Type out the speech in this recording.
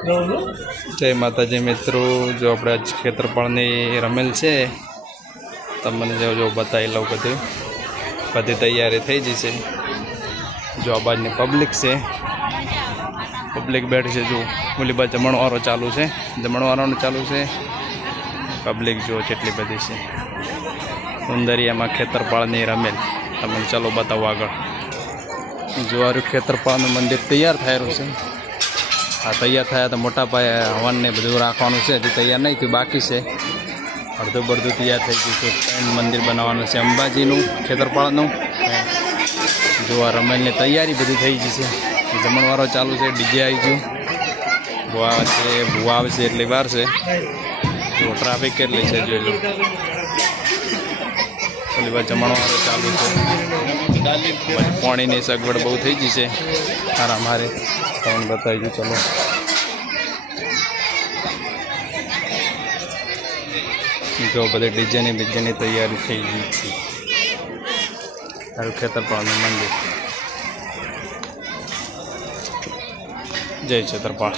जय माताजी मित्रों, जो अपने आज खेतरपाळनी रमेल है तमने जो बताई लो बधी तैयारी थी जैसे। जो आ बाजू पब्लिक से पब्लिक बैठी है, जो ओली बाजू जमणवारो चालू है, जमणवारो चालू है। पब्लिक जो जेटली बधी है सुंदरिया में खेतरपाळनी रमेल तमने चलो बताओ आग। जो आ खेतरपाळ मंदिर तैयार थायेलुं छे। आ तैयार थाया तो मोटा पाये हवन ने बधुं राखवानुं छे, हजी तैयार नहीं थी, बाकी है। अर्धो बर्धुं तैयार थई गयुं छे। मंदिर बनाववानुं छे अंबाजीनुं खेतरपाळनुं। जो आ रमेलनी तैयारी बधी थई गई छे। जमणवारो चालू है, डीजे आई गयुं, बुआ छे, बुआ आवशे एटली वार छे। जो ट्राफिक केटली छे जोई लो। ओली बाजु जमणवारो चालू है। पाणीनी सगवड बहु थई गई छे। आराम हारे તમને बताई दू। चलो जो बधे डीजे ने बीजे ने तैयारी थी गई थी। खेतरपाळ मंदिर। जय खेतरपाळ।